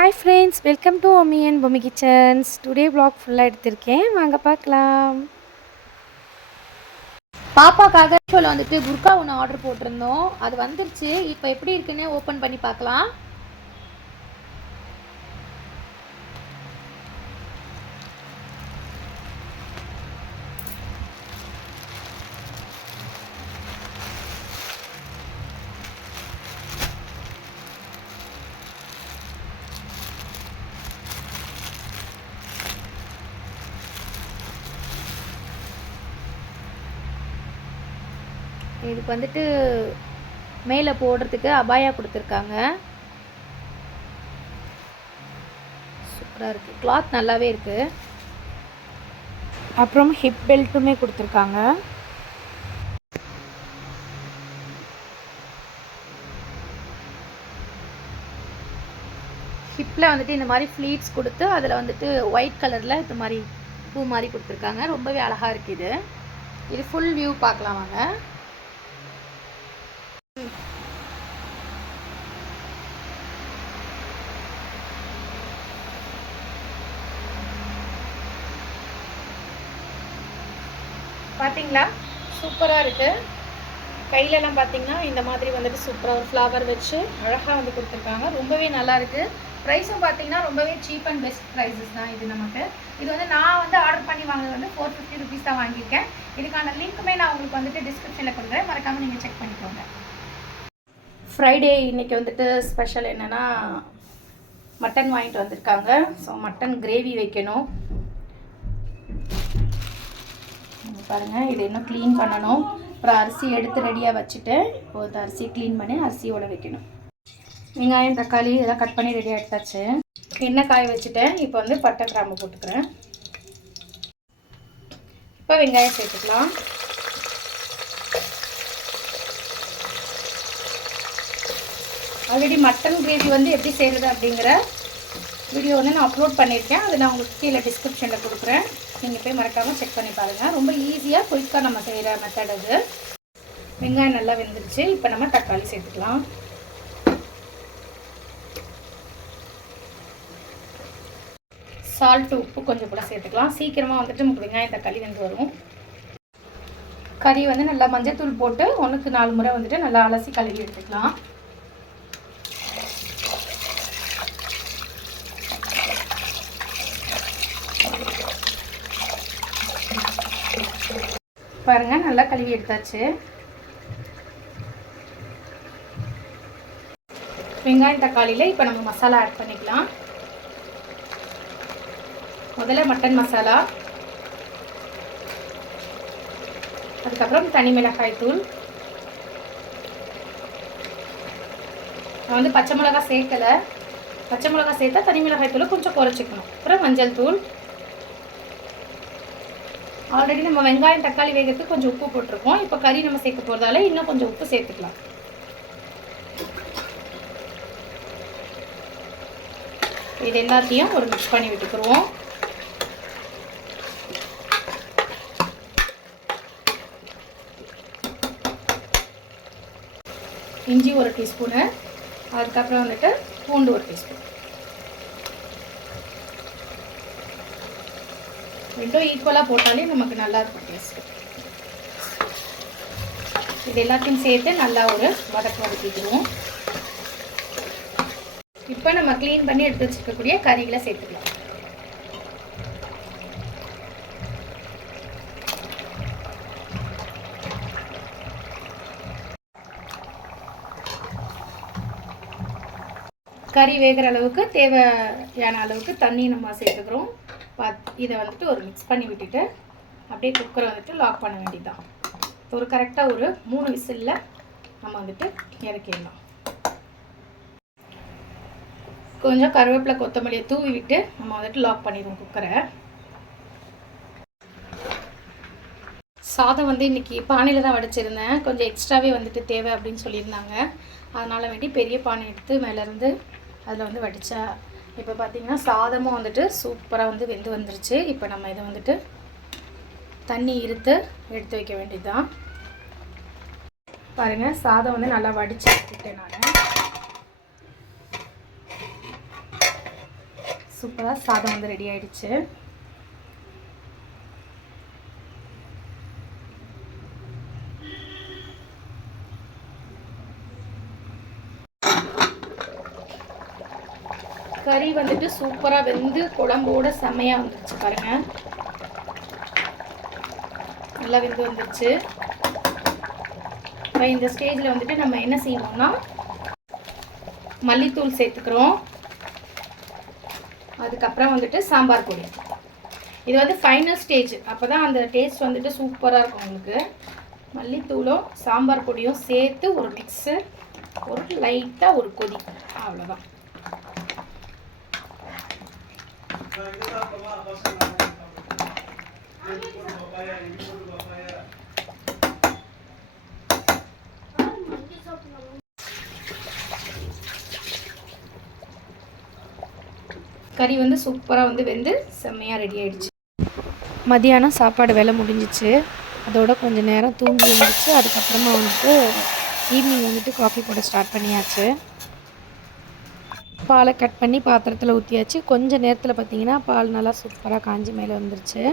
Hi friends, welcome to அம்மி and Bommi kitchens. Today vlog ஃபுல்லாக எடுத்திருக்கேன், வாங்க பார்க்கலாம். பாப்பாக்காக மீஷோவில் வந்துட்டு குர்கா ஒன்று ஆர்டர் போட்டிருந்தோம். அது வந்துருச்சு. இப்போ எப்படி இருக்குன்னு ஓப்பன் பண்ணி பார்க்கலாம். இதுக்கு வந்துட்டு மேலே போடுறதுக்கு அபாயா கொடுத்துருக்காங்க. சூப்பராக இருக்குது. கிளாத் நல்லாவே இருக்குது. அப்புறம் ஹிப் பெல்ட்டுமே கொடுத்துருக்காங்க. ஹிப்பில் வந்துட்டு இந்த மாதிரி ஃப்ளீட்ஸ் கொடுத்து அதில் வந்துட்டு ஒயிட் கலரில் இந்த மாதிரி பூ மாதிரி கொடுத்துருக்காங்க. ரொம்பவே அழகாக இருக்குது. இது ஃபுல் வியூ பார்க்கலாம் வாங்க. பார்த்தீங்களா, சூப்பராக இருக்குது. கையிலலாம் பார்த்தீங்கன்னா இந்த மாதிரி வந்துட்டு சூப்பராக ஒரு ஃப்ளவர் வச்சு அழகாக வந்து கொடுத்துருக்காங்க. ரொம்பவே நல்லா இருக்குது. ப்ரைஸும் பார்த்தீங்கன்னா ரொம்பவே சீப் அண்ட் பெஸ்ட் ப்ரைஸஸ் தான் இது நமக்கு. இது வந்து நான் வந்து ஆர்டர் பண்ணி வாங்கினது வந்து 450 ருபீஸ் தான் வாங்கியிருக்கேன். இதுக்கான லிங்க்குமே நான் உங்களுக்கு வந்துட்டு டிஸ்கிரிப்ஷனில் கொடுக்குறேன், மறக்காமல் நீங்கள் செக் பண்ணிக்கோங்க. ஃப்ரைடே இன்றைக்கி வந்துட்டு ஸ்பெஷல் என்னென்னா மட்டன் வாங்கிட்டு வந்திருக்காங்க. ஸோ மட்டன் கிரேவி வைக்கணும். பாருங்கள், இது இன்னும் க்ளீன் பண்ணணும். அப்புறம் அரிசி எடுத்து ரெடியாக வச்சுட்டு இப்போ இந்த அரிசி க்ளீன் பண்ணி அரிசியோடு வைக்கணும். வெங்காயம் தக்காளி இதெல்லாம் கட் பண்ணி ரெடியாக எடுத்தாச்சு. எண்ணெய் காய வச்சுட்டேன். இப்போ வந்து பட்டை கிராம்பு போட்டுக்கிறேன். இப்போ வெங்காயம் சேர்த்துக்கலாம். ஆல்ரெடி மட்டன் கிரேவி வந்து எப்படி செய்கிறது அப்படிங்கிற வீடியோ வந்து நான் அப்லோட் பண்ணியிருக்கேன். அது நான் உங்களுக்கு கீழே டிஸ்கிரிப்ஷனில் கொடுக்குறேன். நீங்கள் போய் மறக்காமல் செக் பண்ணி பாருங்கள். ரொம்ப ஈஸியாக குயிக்காக நம்ம செய்கிற மெத்தட் அது. வெங்காயம் நல்லா வெந்துருச்சு. இப்போ நம்ம தக்காளி சேர்த்துக்கலாம். சால்ட்டு உப்பு கொஞ்சம் கூட சேர்த்துக்கலாம். சீக்கிரமாக வந்துட்டு நமக்கு வெங்காயம் தக்காளி வெந்து வரும். கறி வந்து நல்லா மஞ்சத்தூள் போட்டு 1க்கு 4 முறை வந்துட்டு நல்லா அலசி கழுவி எடுத்துக்கலாம். பாருங்கள், நல்லா கழுவி எடுத்தாச்சு. வெங்காயம் தக்காளியில் இப்போ நம்ம மசாலா ஆட் பண்ணிக்கலாம். முதல்ல மட்டன் மசாலா, அதுக்கப்புறம் தனி மிளகாய் தூள். நான் வந்து பச்சை மிளகாய் சேர்க்கலை. பச்சை மிளகாய் சேர்த்தா தனி மிளகாய் தூளை கொஞ்சம் குறைச்சிக்கணும். அப்புறம் மஞ்சள் தூள். ஆல்ரெடி நம்ம வெங்காயம் தக்காளி வேகிறதுக்கு கொஞ்சம் உப்பு போட்டிருக்கோம். இப்போ கறி நம்ம சேர்க்க போகிறதால இன்னும் கொஞ்சம் உப்பு சேர்த்துக்கலாம். இது எல்லாத்தையும் ஒரு மிக்ஸ் பண்ணி விட்டுக்குருவோம். இஞ்சி 1 டீஸ்பூனு, அதுக்கப்புறம் வந்துட்டு பூண்டு 1 டீஸ்பூன். ரெண்டும் ஈக்குவலாக போட்டாலே நமக்கு நல்லா இருக்கும் டேஸ்ட்டு. இது எல்லாத்தையும் சேர்த்து நல்லா ஒரு வதக்கிடுவோம். இப்போ நம்ம க்ளீன் பண்ணி எடுத்து வச்சுருக்கக்கூடிய கறிகளை சேர்த்துக்கலாம். கறி வேகிற அளவுக்கு தேவையான அளவுக்கு தண்ணி நம்ம சேர்த்துக்கிறோம். இதை வந்துட்டு ஒரு மிக்ஸ் பண்ணி விட்டுட்டு அப்படியே குக்கரை வந்துட்டு லாக் பண்ண வேண்டியதுதான். ஒரு கரெக்டாக ஒரு 3 விசிலில் நம்ம வந்துட்டு இறக்கிடலாம். கொஞ்சம் கருவேப்பிலை கொத்தமல்லியை தூவி விட்டு நம்ம வந்துட்டு லாக் பண்ணிடுவோம் குக்கரை. சாதம் வந்து இன்றைக்கி பானையில் தான் வடிச்சிருந்தேன். கொஞ்சம் எக்ஸ்ட்ராவே வந்துட்டு தேவை அப்படின்னு சொல்லியிருந்தாங்க. அதனால் வேண்டி பெரிய பானை எடுத்து மேலேருந்து அதில் வந்து வடித்தா. இப்போ பார்த்திங்கன்னா சாதமும் வந்துட்டு சூப்பராக வந்து வெந்து வந்துருச்சு. இப்போ நம்ம இதை வந்துட்டு தண்ணி இருத்து எடுத்து வைக்க வேண்டியது தான். பாருங்கள், சாதம் வந்து நல்லா வடித்து எடுத்துக்கிட்டேன் நான். சூப்பராக சாதம் வந்து ரெடி ஆயிடுச்சு. கறி வந்துட்டு சூப்பராக வெந்து குழம்போட செம்மையாக வந்துருச்சு பாருங்கள். நல்லா வெந்து வந்துருச்சு. இப்போ இந்த ஸ்டேஜில் வந்துட்டு நம்ம என்ன செய்வோம்னா மல்லித்தூள் சேர்த்துக்கிறோம். அதுக்கப்புறம் வந்துட்டு சாம்பார் பொடி. இது வந்து ஃபைனல் ஸ்டேஜ். அப்போ தான் அந்த டேஸ்ட் வந்துட்டு சூப்பராக இருக்கும் உங்களுக்கு. மல்லித்தூளும் சாம்பார் பொடியும் சேர்த்து ஒரு மிக்ஸு, ஒரு லைட்டாக ஒரு கொதி, அவ்வளோதான். கறி வந்து சூப்பராக வந்து வெந்து செம்மையாக ரெடி ஆகிடுச்சு. மதியானம் சாப்பாடு வேலை முடிஞ்சிச்சு. அதோட கொஞ்சம் நேரம் தூங்கி இருந்துச்சு. அதுக்கப்புறமா வந்துட்டு ஈவினிங் வந்துட்டு காஃபி போட ஸ்டார்ட் பண்ணியாச்சு. பாலை கட் பண்ணி பாத்திரத்தில் ஊற்றியாச்சு. கொஞ்சம் நேரத்தில் பார்த்திங்கன்னா பால் நல்லா சூப்பராக காஞ்சி மேலே வந்துருச்சு.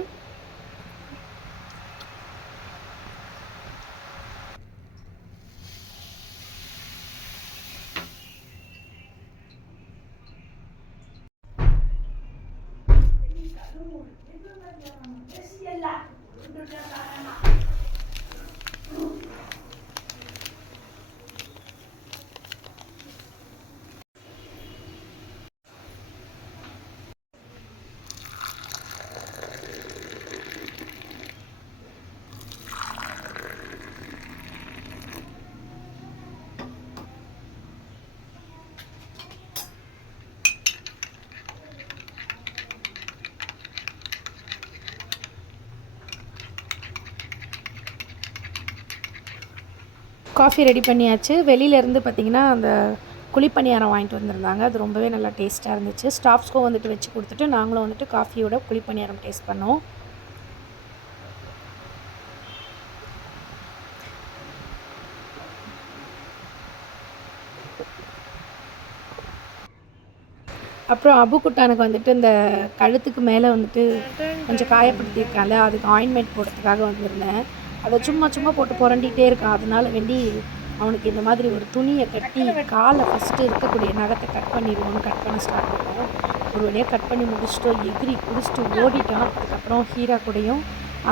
காஃபி ரெடி பண்ணியாச்சு. வெளியிலேருந்து பார்த்திங்கன்னா அந்த குழிப்பணியாரம் வாங்கிட்டு வந்திருந்தாங்க. அது ரொம்பவே நல்லா டேஸ்ட்டாக இருந்துச்சு. ஸ்டாஃப்ஸ்க்கும் வந்துட்டு வச்சு கொடுத்துட்டு நாங்களும் வந்துட்டு காஃபியோட குழிப்பணியாரம் டேஸ்ட் பண்ணோம். அப்புறம் அபுக்குட்டானுக்கு வந்துட்டு இந்த கழுத்துக்கு மேலே வந்துட்டு கொஞ்சம் காயப்படுத்தியிருக்காங்க. அதுக்கு ஆயின்மெண்ட் போடுறதுக்காக வந்திருந்தேன். அதை சும்மா சும்மா போட்டு புரண்டிகிட்டே இருக்கான். அதனால வேண்டி அவனுக்கு இந்த மாதிரி ஒரு துணியை கட்டி காலை ஃபஸ்ட்டு இருக்கக்கூடிய நகத்தை கட் பண்ணிடுவோன்னு கட் பண்ண ஸ்டார்ட் பண்ணோம். ஒரு வழியாக கட் பண்ணி முடிச்சுட்டோம். எகிரி குடிச்சிட்டு ஓடிட்டான். அதுக்கப்புறம் ஹீரா கூடயும்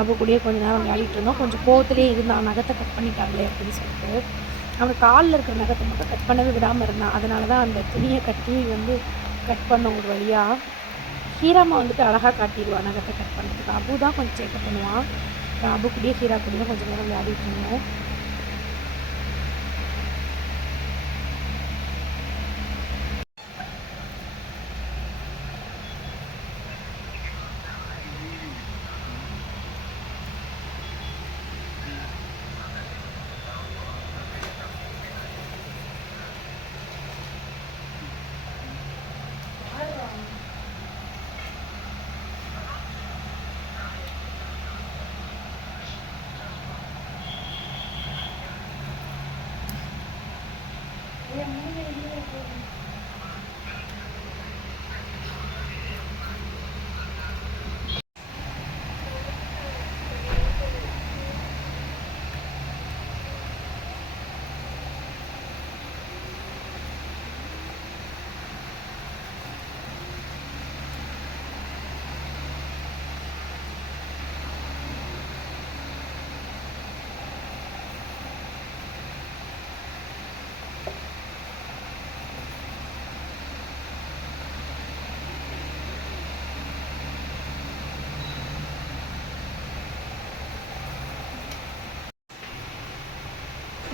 அபு கூடயே கொஞ்சம் நேரம் விளையாடிட்டு இருந்தோம். கொஞ்சம் கோவத்திலே இருந்தான், நகத்தை கட் பண்ணிட்டாங்களே அப்படின்னு சொல்லிட்டு. அவனுக்கு காலில் இருக்கிற நகத்தை மட்டும் கட் பண்ணவே விடாமல் இருந்தான். அதனால தான் அந்த துணியை கட்டி வந்து கட் பண்ண ஒரு வழியாக. ஹீராமா வந்துட்டு அழகாக காட்டிடுவான் நகத்தை கட் பண்ணுறதுக்கு. அபு தான் கொஞ்சம் சேக்கப் பண்ணுவான். அபு கூடயே ஹீரா கூடயும் கொஞ்சம் நேரம் விளையாடிட்டு இருந்தோம்.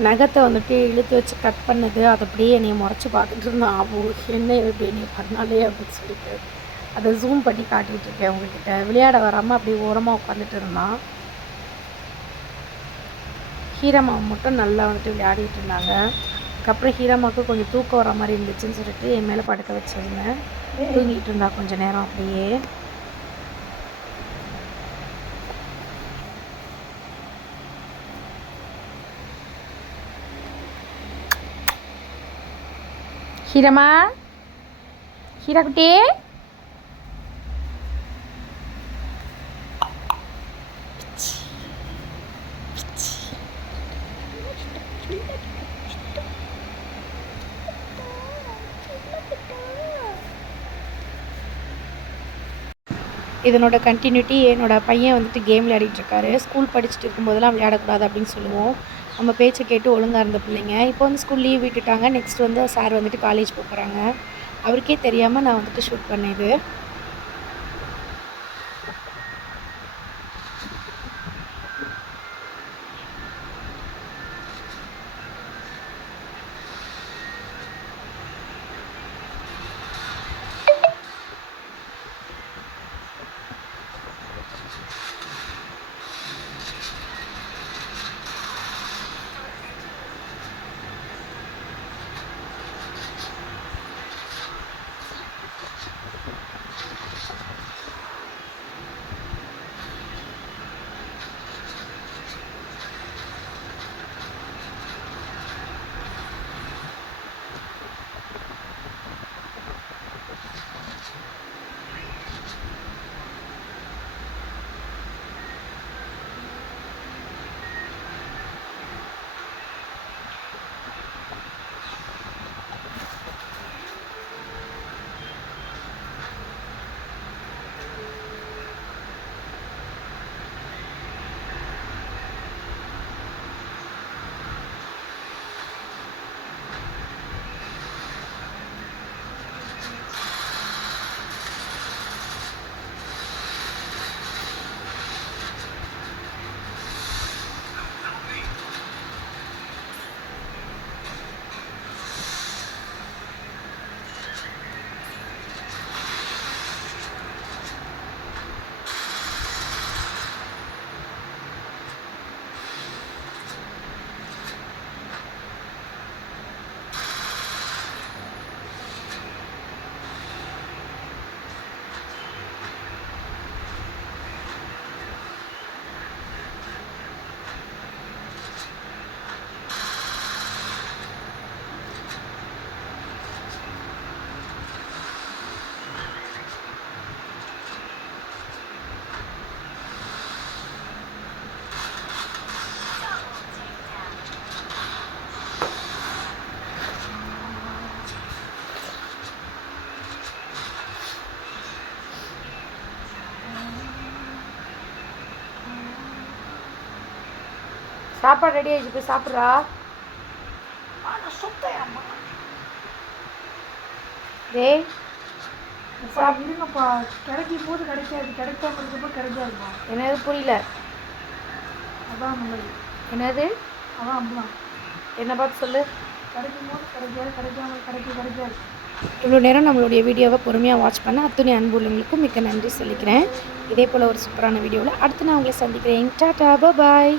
நகத்தை வந்துட்டு இழுத்து வச்சு கட் பண்ணது, அதை அப்படியே என்னை முறைச்சி பார்த்துட்டு இருந்தான். அபு என்ன இப்படி நீ பண்ணாலே அப்படின்னு சொல்லிட்டு அதை ஜூம் பண்ணி காட்டிகிட்டு இருக்கேன் உங்ககிட்ட. விளையாட வராமல் அப்படியே ஓரமாக உட்காந்துட்டு இருந்தான். ஹீராமா மட்டும் நல்லா வந்துட்டு விளையாடிட்டு இருந்தாங்க. அதுக்கப்புறம் ஹீராமாவுக்கு கொஞ்சம் தூக்கம் வர மாதிரி இருந்துச்சுன்னு சொல்லிட்டு என் மேலே படுக்க வச்சிருந்தேன். தூங்கிட்டு இருந்தா கொஞ்சம் நேரம் அப்படியே. ஹீராமா, ஹீரா குட்டி, இதனோட கண்டினியூட்டி என்னோட பையன் வந்துட்டு கேம் விளையாடிட்டுருக்காரு. ஸ்கூல் படிச்சுட்டு இருக்கும்போதெல்லாம் விளையாடக்கூடாது அப்படின்னு சொல்லுவோம். நம்ம பேச்சை கேட்டு ஒழுங்காக இருந்த பிள்ளைங்க. இப்போ வந்து ஸ்கூல் லீவ் விட்டுட்டாங்க. நெக்ஸ்ட் வந்து சார் வந்துட்டு காலேஜ் போகிறாங்க. அவருக்கே தெரியாமல் நான் வந்துட்டு ஷூட் பண்ணேன் இது. சாப்பாடு ரெடி ஆகிடுச்சு, போய் சாப்பிட்றா. டேய் இல்லைங்கப்பா, கிடைக்கும் போது கிடைக்காது, கிடைக்காம இருக்கப்போ கிடைக்காதுப்பா. என்னது புரியல? அதான் அந்த மாதிரி. என்னது? அதான் அப்படிதான். என்ன பார்த்து சொல்லு. கிடைக்கும் போது கிடைக்காது, கிடைக்காம கிடைக்காது. இவ்வளோ நேரம் நம்மளுடைய வீடியோவை பொறுமையாக வாட்ச் பண்ண அத்துணை அன்புள்ளவங்களுக்கும் மிக்க நன்றி சொல்லிக்கிறேன். இதே போல் ஒரு சூப்பரான வீடியோவில் அடுத்து நான் உங்களை சந்திக்கிறேன். டாடா, பாய்.